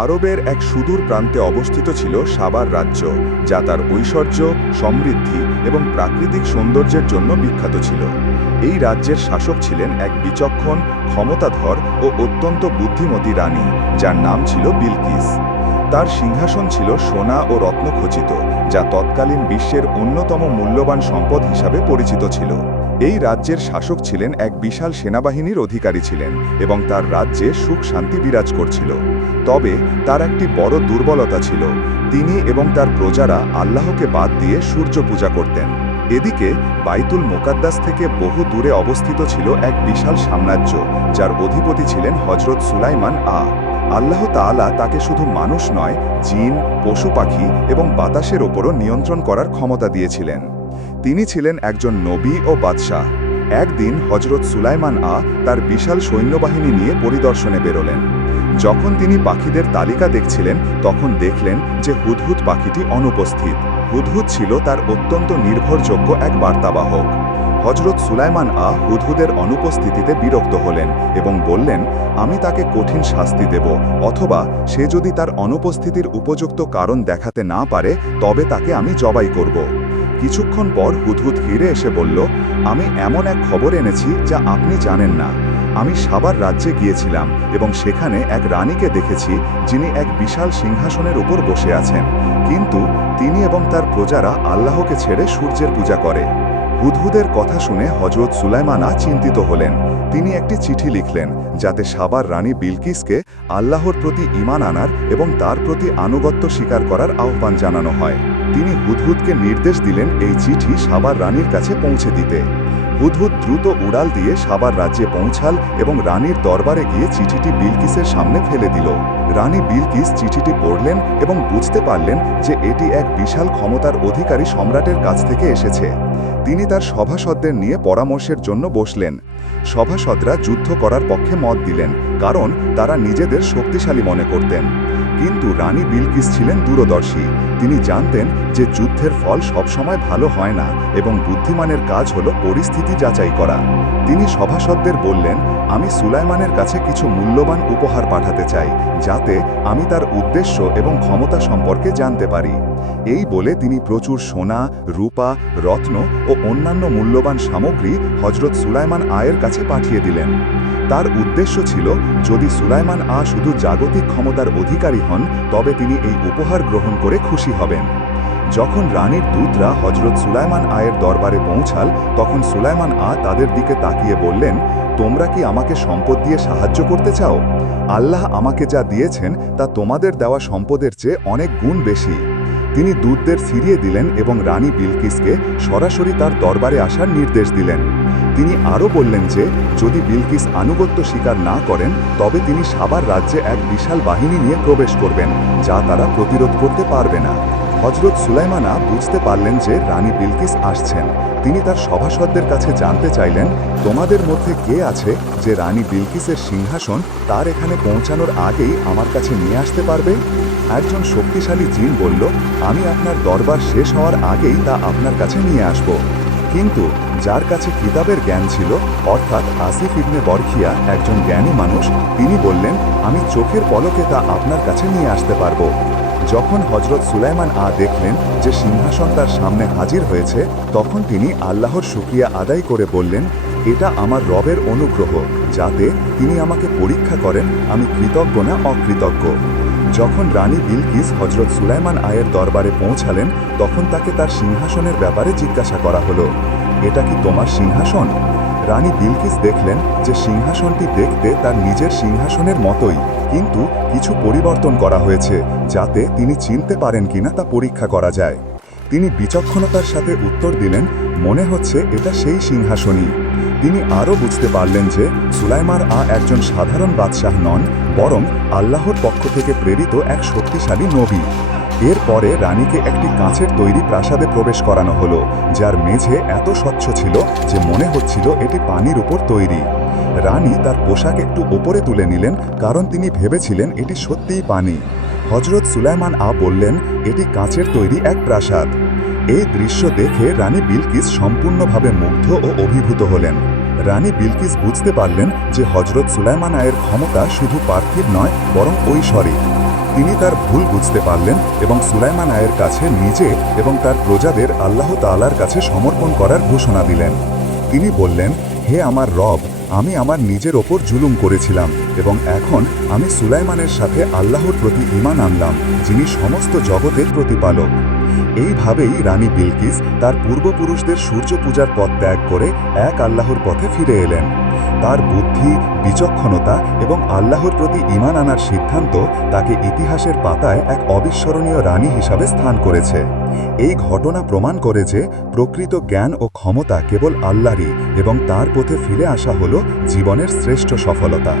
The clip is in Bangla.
আরবের এক সুদূর প্রান্তে অবস্থিত ছিল সাবার রাজ্য, যা তার ঐশ্বর্য, সমৃদ্ধি এবং প্রাকৃতিক সৌন্দর্যের জন্য বিখ্যাত ছিল। এই রাজ্যের শাসক ছিলেন এক বিচক্ষণ, ক্ষমতাধর ও অত্যন্ত বুদ্ধিমতী রানী, যার নাম ছিল বিলকিস। তার সিংহাসন ছিল সোনা ও রত্নখচিত যা তৎকালীন বিশ্বের অন্যতম মূল্যবান সম্পদ হিসাবে পরিচিত ছিল। এই রাজ্যের শাসক ছিলেন এক বিশাল সেনাবাহিনীর অধিকারী ছিলেন এবং তার রাজ্যে সুখ শান্তি বিরাজ করছিল। তবে তার একটি বড় দুর্বলতা ছিল, তিনি এবং তার প্রজারা আল্লাহকে বাদ দিয়ে সূর্য পূজা করতেন। এদিকে বাইতুল মোকাদ্দাস থেকে বহু দূরে অবস্থিত ছিল এক বিশাল সাম্রাজ্য, যার অধিপতি ছিলেন হজরত সুলাইমান আ। আল্লাহ তাআলা তাকে শুধু মানুষ নয়, জিন, পশু পাখি এবং বাতাসের ওপরও নিয়ন্ত্রণ করার ক্ষমতা দিয়েছিলেন। তিনি ছিলেন একজন নবী ও বাদশাহ। একদিন হজরত সুলাইমান আ তার বিশাল সৈন্যবাহিনী নিয়ে পরিদর্শনে বেরোলেন। যখন তিনি পাখিদের তালিকা দেখছিলেন, তখন দেখলেন যে হুদহুদ পাখিটি অনুপস্থিত। হুদহুদ ছিল তার অত্যন্ত নির্ভরযোগ্য এক বার্তাবাহক। হজরত সুলাইমান আ হুদহুদের অনুপস্থিতিতে বিরক্ত হলেন এবং বললেন, আমি তাকে কঠিন শাস্তি দেব, অথবা সে যদি তার অনুপস্থিতির উপযুক্ত কারণ দেখাতে না পারে, তবে তাকে আমি জবাই করব। কিছুক্ষণ পর হুদহুদ ফিরে এসে বলল, আমি এমন এক খবর এনেছি যা আপনি জানেন না। আমি সাবার রাজ্যে গিয়েছিলাম এবং সেখানে এক রানীকে দেখেছি যিনি এক বিশাল সিংহাসনের উপর বসে আছেন। কিন্তু তিনি এবং তার প্রজারা আল্লাহকে ছেড়ে সূর্যের পূজা করে। হুদহুদের কথা শুনে হজরত সুলাইমানা চিন্তিত হলেন। তিনি একটি চিঠি লিখলেন, যাতে সাবার রানী বিলকিসকে আল্লাহর প্রতি ঈমান আনার এবং তার প্রতি আনুগত্য স্বীকার করার আহ্বান জানানো হয়। তিনি হুদহুদকে নির্দেশ দিলেন এই চিঠি সাবার রানীর কাছে পৌঁছে দিতে। হুদহুদ দ্রুত উড়াল দিয়ে সাবার রাজ্যে পৌঁছাল এবং রানীর দরবারে গিয়ে চিঠিটি বিলকিসের সামনে ফেলে দিল। রানী বিলকিস চিঠিটি পড়লেন এবং বুঝতে পারলেন যে এটি এক বিশাল ক্ষমতার অধিকারী সম্রাটের কাছ থেকে এসেছে। তিনি তার সভাসদদের নিয়ে পরামর্শের জন্য বসলেন। সভাসদরা যুদ্ধ করার পক্ষে মত দিলেন, কারণ তারা নিজেদের শক্তিশালী মনে করতেন। কিন্তু রানী বিলকিস ছিলেন দূরদর্শী। তিনি জানতেন যে যুদ্ধের ফল সবসময় ভালো হয় না এবং বুদ্ধিমানের কাজ হল পরিস্থিতি যাচাই করা। তিনি সভাসদদের বললেন আমি সুলাইমানের কাছে কিছু মূল্যবান উপহার পাঠাতে চাই, যাতে আমি তার উদ্দেশ্য এবং ক্ষমতা সম্পর্কে জানতে পারি। এই বলে তিনি প্রচুর সোনা, রূপা, রত্ন ও অন্যান্য মূল্যবান সামগ্রী হজরত সুলাইমান আয়ের কাছে পাঠিয়ে দিলেন। তার উদ্দেশ্য ছিল, যদি সুলাইমান আ শুধু জাগতিক ক্ষমতার অধিকারী হন, তবে তিনি এই উপহার গ্রহণ করে খুশি হবেন। যখন রানীর দূতরা হজরত সুলাইমান আয়ের দরবারে পৌঁছাল, তখন সুলাইমান আ তাদের দিকে তাকিয়ে বললেন, তোমরা কি আমাকে সম্পদ দিয়ে সাহায্য করতে চাও? আল্লাহ আমাকে যা দিয়েছেন তা তোমাদের দেওয়া সম্পদের চেয়ে অনেক গুণ বেশি। তিনি দূতদের ফিরিয়ে দিলেন এবং রানী বিলকিসকে সরাসরি তার দরবারে আসার নির্দেশ দিলেন। তিনি আরও বললেন যে, যদি বিলকিস আনুগত্য স্বীকার না করেন, তবে তিনি সাবার রাজ্যে এক বিশাল বাহিনী নিয়ে প্রবেশ করবেন, যা তারা প্রতিরোধ করতে পারবে না। হজরত সুলাইমানা বুঝতে পারলেন যে রানী বিলকিস আসছেন। তিনি তার সভাসদদের কাছে জানতে চাইলেন, তোমাদের মধ্যে কে আছে যে রানী বিলকিসের সিংহাসন তার এখানে পৌঁছানোর আগেই আমার কাছে নিয়ে আসতে পারবে? একজন শক্তিশালী জিন বলল, আমি আপনার দরবার শেষ হওয়ার আগেই তা আপনার কাছে নিয়ে আসব। কিন্তু যার কাছে কিতাবের জ্ঞান ছিল, অর্থাৎ আসিফ ইবনে বরখিয়া একজন জ্ঞানী মানুষ, তিনি বললেন, আমি চোখের পলকে তা আপনার কাছে নিয়ে আসতে পারব। যখন হজরত সুলাইমান আ দেখলেন যে সিংহাসন তার সামনে হাজির হয়েছে, তখন তিনি আল্লাহর শুক্রিয়া আদায় করে বললেন, এটা আমার রবের অনুগ্রহ, যাতে তিনি আমাকে পরীক্ষা করেন, আমি কৃতজ্ঞ না অকৃতজ্ঞ। যখন রানী বিলকিস হজরত সুলাইমান আয়ের দরবারে পৌঁছালেন, তখন তাকে তার সিংহাসনের ব্যাপারে জিজ্ঞাসা করা হলো, এটা কি তোমার সিংহাসন? রানী বিলকিস দেখলেন যে সিংহাসনটি দেখতে তার নিজের সিংহাসনের মতোই, কিন্তু কিছু পরিবর্তন করা হয়েছে যাতে তিনি চিনতে পারেন কিনা তা পরীক্ষা করা যায়। তিনি বিচক্ষণতার সাথে উত্তর দিলেন, মনে হচ্ছে এটা সেই সিংহাসনই। তিনি আরও বুঝতে পারলেন যে সুলাইমার আ একজন সাধারণ বাদশাহ নন, বরং আল্লাহর পক্ষ থেকে প্রেরিত এক শক্তিশালী নবী। এরপরে রানীকে একটি কাঁচের তৈরি প্রাসাদে প্রবেশ করানো হলো, যার মেঝে এত স্বচ্ছ ছিল যে মনে হচ্ছিল এটি পানির উপর তৈরি। রানী তার পোশাক একটু ওপরে তুলে নিলেন, কারণ তিনি ভেবেছিলেন এটি সত্যিই পানি। হজরত সুলাইমান আ বললেন, এটি কাঁচের তৈরি এক প্রাসাদ। এই দৃশ্য দেখে রানী বিলকিস সম্পূর্ণভাবে মুগ্ধ ও অভিভূত হলেন। রানী বিলকিস বুঝতে পারলেন যে হজরত সুলাইমান আয়ের ক্ষমতা শুধু পার্থিব নয়, বরং ঐশ্বরিক। তিনি তার ভুল বুঝতে পারলেন এবং সুলাইমান আয়ের কাছে নিজে এবং তার প্রজাদের আল্লাহ তালার কাছে সমর্পণ করার ঘোষণা দিলেন। তিনি বললেন, হে আমার রব আমি আমার নিজের ওপর জুলুম করেছিলাম এবং এখন আমি সুলাইমানের সাথে আল্লাহর প্রতি ঈমান আনলাম, যিনি সমস্ত জগতের প্রতিপালক। এইভাবেই রানী বিলকিস তার পূর্বপুরুষদের সূর্য পূজার পথ ত্যাগ করে এক আল্লাহর পথে ফিরে এলেন। তার বুদ্ধি, বিচক্ষণতা এবং আল্লাহর প্রতি ঈমান আনার সিদ্ধান্ত তাকে ইতিহাসের পাতায় এক অবিস্মরণীয় রানী হিসাবে স্থান করেছে। এই ঘটনা প্রমাণ করে যে প্রকৃত জ্ঞান ও ক্ষমতা কেবল আল্লাহরই এবং তার পথে ফিরে আসা হল জীবনের শ্রেষ্ঠ সফলতা।